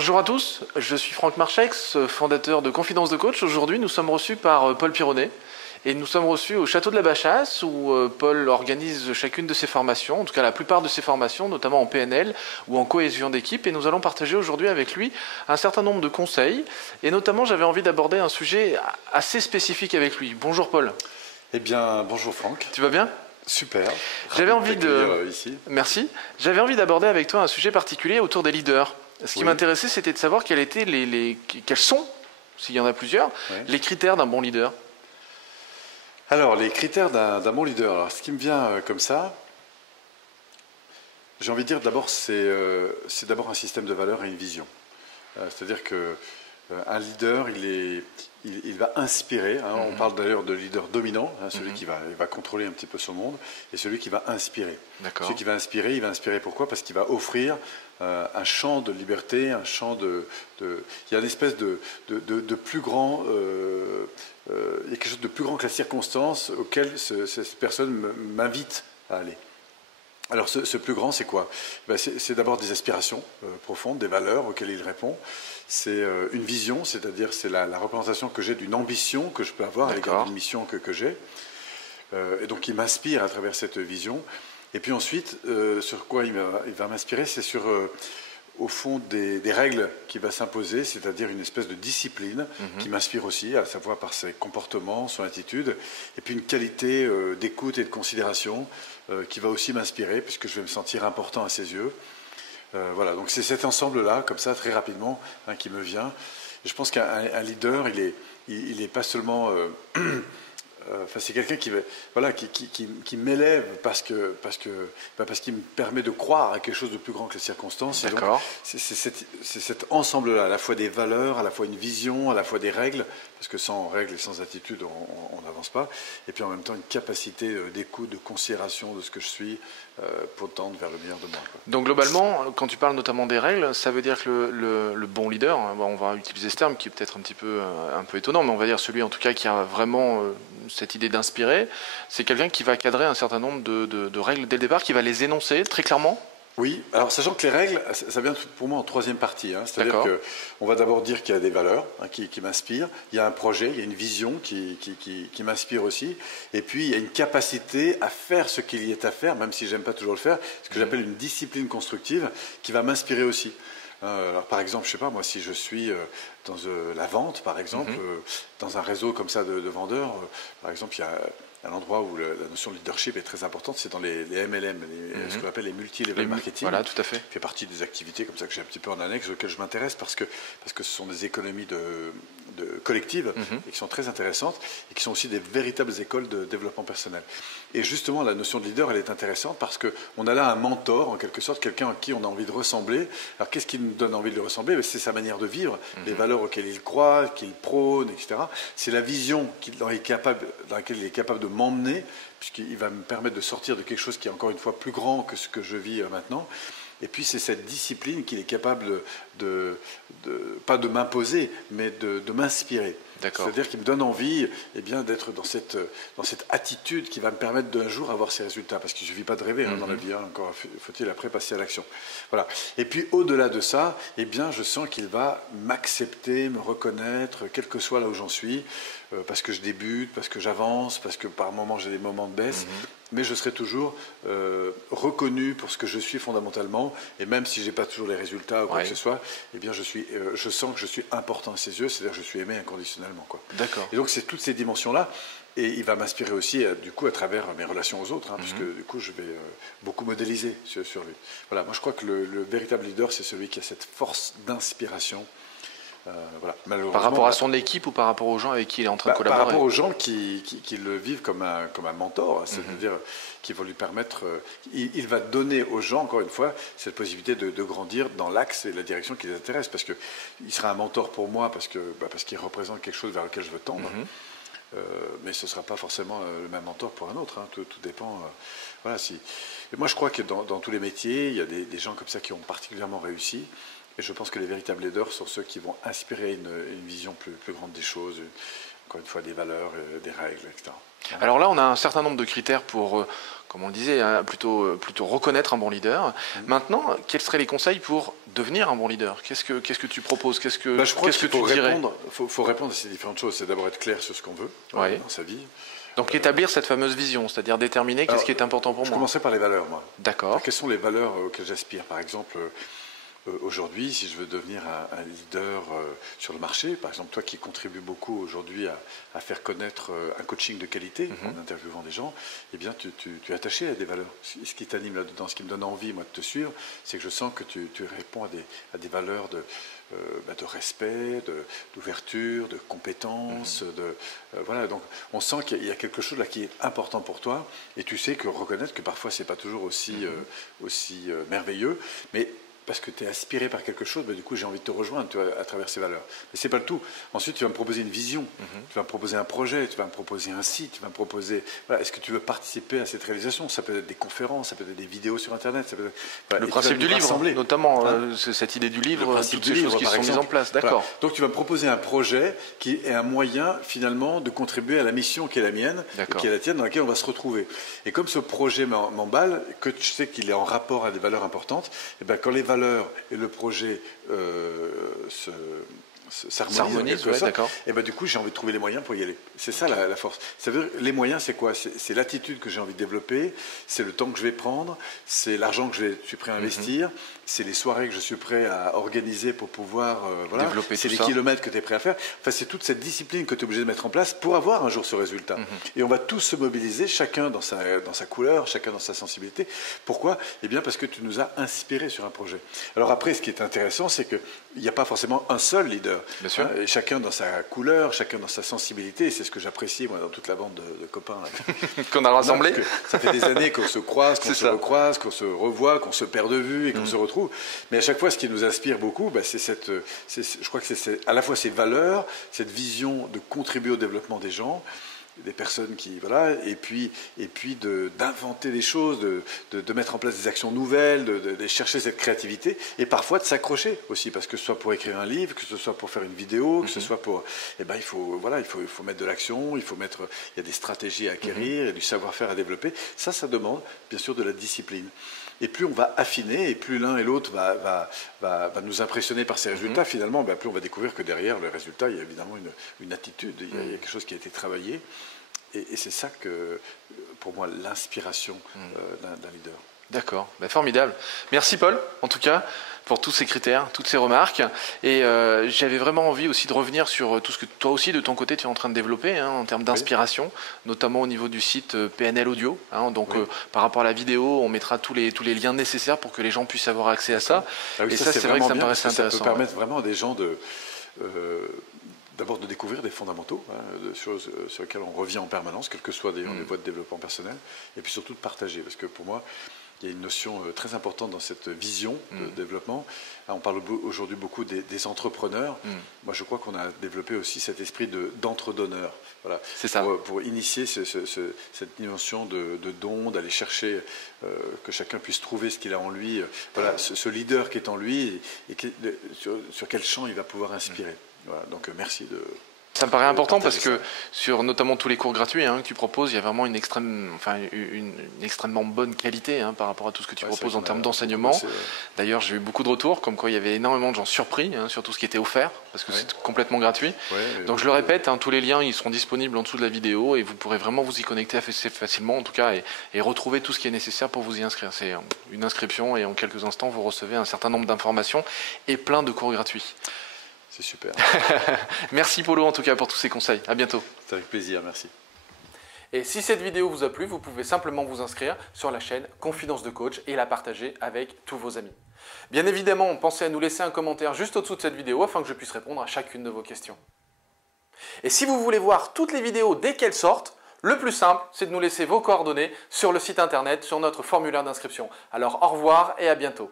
Bonjour à tous, je suis Franck Marchex, fondateur de Confidence de Coach. Aujourd'hui, nous sommes reçus par Paul Pironnet et nous sommes reçus au Château de la Bachasse où Paul organise chacune de ses formations, en tout cas la plupart de ses formations, notamment en PNL ou en cohésion d'équipe. Et nous allons partager aujourd'hui avec lui un certain nombre de conseils. Et notamment, j'avais envie d'aborder un sujet assez spécifique avec lui. Bonjour Paul. Eh bien, bonjour Franck. Tu vas bien ? Super. J'avais envie ici. Merci. J'avais envie d'aborder avec toi un sujet particulier autour des leaders. Ce qui m'intéressait, c'était de savoir quels sont, s'il y en a plusieurs, les critères d'un bon leader. Alors, les critères d'un bon leader. Alors, ce qui me vient comme ça, j'ai envie de dire d'abord, c'est d'abord un système de valeurs et une vision. C'est-à-dire qu'un leader, il va inspirer. On parle d'ailleurs de leader dominant, celui qui va contrôler un petit peu son monde, et celui qui va inspirer. Celui qui va inspirer, il va inspirer pourquoi? Parce qu'il va offrir un champ de liberté, un champ il y a une espèce de plus grand, il y a quelque chose de plus grand que la circonstance auquel cette personne m'invite à aller. Alors ce plus grand, c'est quoi? C'est d'abord des aspirations profondes, des valeurs auxquelles il répond. C'est une vision, c'est-à-dire c'est la représentation que j'ai d'une ambition que je peux avoir avec une mission que j'ai. Et donc il m'inspire à travers cette vision. Et puis ensuite, sur quoi il va m'inspirer, c'est sur, au fond, des règles qui va s'imposer, c'est-à-dire une espèce de discipline qui m'inspire aussi, à savoir par ses comportements, son attitude, et puis une qualité d'écoute et de considération qui va aussi m'inspirer, puisque je vais me sentir important à ses yeux. Voilà, donc c'est cet ensemble-là, comme ça, très rapidement, qui me vient. Et je pense qu'un leader, il est pas seulement... c'est quelqu'un qui m'élève parce qu'il me permet de croire à quelque chose de plus grand que les circonstances. C'est cet ensemble-là, à la fois des valeurs, à la fois une vision, à la fois des règles, parce que sans règles et sans attitude, on n'avance pas. Et puis en même temps, une capacité d'écoute, de considération de ce que je suis pour tendre vers le meilleur de moi. Donc globalement, quand tu parles notamment des règles, ça veut dire que le bon leader, on va utiliser ce terme qui est peut-être un peu étonnant, mais on va dire celui en tout cas qui a vraiment cette idée d'inspirer, c'est quelqu'un qui va cadrer un certain nombre de règles dès le départ, qui va les énoncer très clairement. Oui, alors sachant que les règles, ça vient pour moi en troisième partie. C'est-à-dire qu'on va d'abord dire qu'il y a des valeurs qui m'inspirent, il y a un projet, il y a une vision qui m'inspire aussi, et puis il y a une capacité à faire ce qu'il y est à faire, même si j'aime pas toujours le faire, ce que j'appelle une discipline constructive qui va m'inspirer aussi. Alors, par exemple, je sais pas, moi, si je suis dans la vente, par exemple, dans un réseau comme ça de vendeurs, par exemple, il y a un endroit où la notion de leadership est très importante, c'est dans les MLM, ce qu'on appelle les multi-level marketing. Voilà, tout à fait. Fait partie des activités comme ça que j'ai un petit peu en annexe, auxquelles je m'intéresse parce que ce sont des économies collectives et qui sont très intéressantes et qui sont aussi des véritables écoles de développement personnel. Et justement, la notion de leader, elle est intéressante parce qu'on a là un mentor, en quelque sorte, quelqu'un à qui on a envie de ressembler. Alors, qu'est-ce qui nous donne envie de le ressembler? C'est sa manière de vivre, les valeurs auxquelles il croit, qu'il prône, etc. C'est la vision dans laquelle il est capable de m'emmener, puisqu'il va me permettre de sortir de quelque chose qui est encore une fois plus grand que ce que je vis maintenant. Et puis c'est cette discipline qu'il est capable pas de m'imposer, mais de m'inspirer. C'est-à-dire qu'il me donne envie d'être dans cette attitude qui va me permettre d'un jour avoir ces résultats. Parce qu'il ne suffit pas de rêver dans la vie, encore faut-il après passer à l'action. Voilà. Et puis au-delà de ça, je sens qu'il va m'accepter, me reconnaître, quel que soit là où j'en suis, parce que je débute, parce que j'avance, parce que par moments j'ai des moments de baisse. Mais je serai toujours reconnu pour ce que je suis fondamentalement, et même si je n'ai pas toujours les résultats ou quoi que ce soit, je sens que je suis important à ses yeux, c'est-à-dire que je suis aimé inconditionnellement. Et donc c'est toutes ces dimensions-là, et il va m'inspirer aussi du coup à travers mes relations aux autres, puisque du coup je vais beaucoup modéliser sur lui. Voilà, moi je crois que le véritable leader, c'est celui qui a cette force d'inspiration. Par rapport à son équipe ou par rapport aux gens avec qui il est en train de collaborer? Par rapport aux gens qui le vivent comme un mentor, c'est-à-dire qui vont lui permettre, il va donner aux gens, encore une fois, cette possibilité de grandir dans l'axe et la direction qui les intéresse, parce qu'il sera un mentor pour moi, parce qu'il représente quelque chose vers lequel je veux tendre, mais ce ne sera pas forcément le même mentor pour un autre, tout dépend. Et moi je crois que dans tous les métiers, il y a des gens comme ça qui ont particulièrement réussi. Et je pense que les véritables leaders sont ceux qui vont inspirer une vision plus grande des choses, encore une fois des valeurs, des règles, etc. Alors là, on a un certain nombre de critères pour comme on le disait, hein, plutôt reconnaître un bon leader. Maintenant, quels seraient les conseils pour devenir un bon leader? Qu'est-ce que tu proposes? Je crois qu'il faut répondre à ces différentes choses. C'est d'abord être clair sur ce qu'on veut dans sa vie. Donc établir cette fameuse vision, c'est-à-dire déterminer qu'est-ce qui est important pour moi. Je commencerai par les valeurs, moi. D'accord. Quelles sont les valeurs auxquelles j'aspire? Par exemple, aujourd'hui, si je veux devenir un leader sur le marché, par exemple, toi qui contribues beaucoup aujourd'hui à faire connaître un coaching de qualité en interviewant des gens, eh bien, tu es attaché à des valeurs. Ce qui t'anime là-dedans, ce qui me donne envie, moi, de te suivre, c'est que je sens que tu réponds à des valeurs de respect, d'ouverture, de compétence. Voilà, donc on sent qu'il y a quelque chose là qui est important pour toi, et tu sais que reconnaître que parfois c'est pas toujours aussi merveilleux, mais parce que tu es aspiré par quelque chose, du coup j'ai envie de te rejoindre à travers ces valeurs. Mais c'est pas le tout. Ensuite tu vas me proposer une vision, tu vas me proposer un projet, tu vas me proposer un site, tu vas me proposer... Voilà, est-ce que tu veux participer à cette réalisation? Ça peut être des conférences, ça peut être des vidéos sur Internet. Ça peut être, voilà, le principe du livre, notamment, cette idée du livre, toutes ces choses qui sont mises en place. D'accord. Voilà. Donc tu vas me proposer un projet qui est un moyen finalement de contribuer à la mission qui est la mienne, qui est la tienne, dans laquelle on va se retrouver. Et comme ce projet m'emballe, que tu sais qu'il est en rapport à des valeurs importantes, et bien quand les valeurs et le projet s'harmonisent, et ben du coup j'ai envie de trouver les moyens pour y aller. C'est ça la force. Ça veut dire, les moyens, c'est quoi? C'est l'attitude que j'ai envie de développer, c'est le temps que je vais prendre, c'est l'argent que je suis prêt à investir, c'est les soirées que je suis prêt à organiser pour pouvoir développer, c'est les kilomètres que tu es prêt à faire. Enfin, c'est toute cette discipline que tu es obligé de mettre en place pour avoir un jour ce résultat. Et on va tous se mobiliser, chacun dans sa couleur, chacun dans sa sensibilité. Pourquoi? Eh bien parce que tu nous as inspirés sur un projet. Alors après, ce qui est intéressant, c'est qu'il n'y a pas forcément un seul leader. Bien sûr. Et chacun dans sa couleur, chacun dans sa sensibilité. Et c'est ce que j'apprécie, moi, dans toute la bande de copains qu'on a rassemblés. Ça fait des années qu'on se croise, qu'on se recroise, qu'on se revoit, qu'on se perd de vue et qu'on se retrouve. Mais à chaque fois, ce qui nous inspire beaucoup, je crois que c'est à la fois ces valeurs, cette vision de contribuer au développement des gens, des personnes qui et puis d'inventer des choses, de mettre en place des actions nouvelles, de chercher cette créativité et parfois de s'accrocher aussi, parce que ce soit pour écrire un livre, que ce soit pour faire une vidéo, que ce soit pour il faut mettre de l'action, il y a des stratégies à acquérir, il y a du savoir-faire à développer. Ça demande bien sûr de la discipline. Et plus on va affiner, et plus l'un et l'autre va nous impressionner par ces résultats, finalement, plus on va découvrir que derrière le résultat, il y a évidemment une attitude, il y a quelque chose qui a été travaillé. Et c'est ça que, pour moi, l'inspiration d'un leader. D'accord, formidable. Merci Paul, en tout cas, pour tous ces critères, toutes ces remarques. Et j'avais vraiment envie aussi de revenir sur tout ce que toi aussi, de ton côté, tu es en train de développer en termes d'inspiration, notamment au niveau du site PNL Audio. Par rapport à la vidéo, on mettra tous les liens nécessaires pour que les gens puissent avoir accès à ça. Et ça, c'est vrai que ça me paraissait intéressant. Ça peut permettre vraiment à des gens d'abord de découvrir des fondamentaux, de choses sur lesquelles on revient en permanence, quelles que soient d'ailleurs les voies de développement personnel, et puis surtout de partager, parce que pour moi, il y a une notion très importante dans cette vision de développement. On parle aujourd'hui beaucoup des entrepreneurs. Moi, je crois qu'on a développé aussi cet esprit d'entre-donneur. Voilà. C'est ça. Pour initier cette dimension de don, d'aller chercher que chacun puisse trouver ce qu'il a en lui. Voilà, ce leader qui est en lui et sur quel champ il va pouvoir inspirer. Voilà, donc merci de... Ça me paraît important parce que sur notamment tous les cours gratuits que tu proposes, il y a vraiment une extrêmement bonne qualité par rapport à tout ce que tu proposes en termes d'enseignement. D'ailleurs, j'ai eu beaucoup de retours comme quoi il y avait énormément de gens surpris sur tout ce qui était offert parce que c'est complètement gratuit. Donc je le répète, tous les liens ils seront disponibles en dessous de la vidéo et vous pourrez vraiment vous y connecter assez facilement en tout cas et retrouver tout ce qui est nécessaire pour vous y inscrire. C'est une inscription et en quelques instants vous recevez un certain nombre d'informations et plein de cours gratuits. C'est super. Merci Polo en tout cas pour tous ces conseils. À bientôt. C'est avec plaisir, merci. Et si cette vidéo vous a plu, vous pouvez simplement vous inscrire sur la chaîne Confidence de Coach et la partager avec tous vos amis. Bien évidemment, pensez à nous laisser un commentaire juste au-dessous de cette vidéo afin que je puisse répondre à chacune de vos questions. Et si vous voulez voir toutes les vidéos dès qu'elles sortent, le plus simple, c'est de nous laisser vos coordonnées sur le site internet, sur notre formulaire d'inscription. Alors au revoir et à bientôt.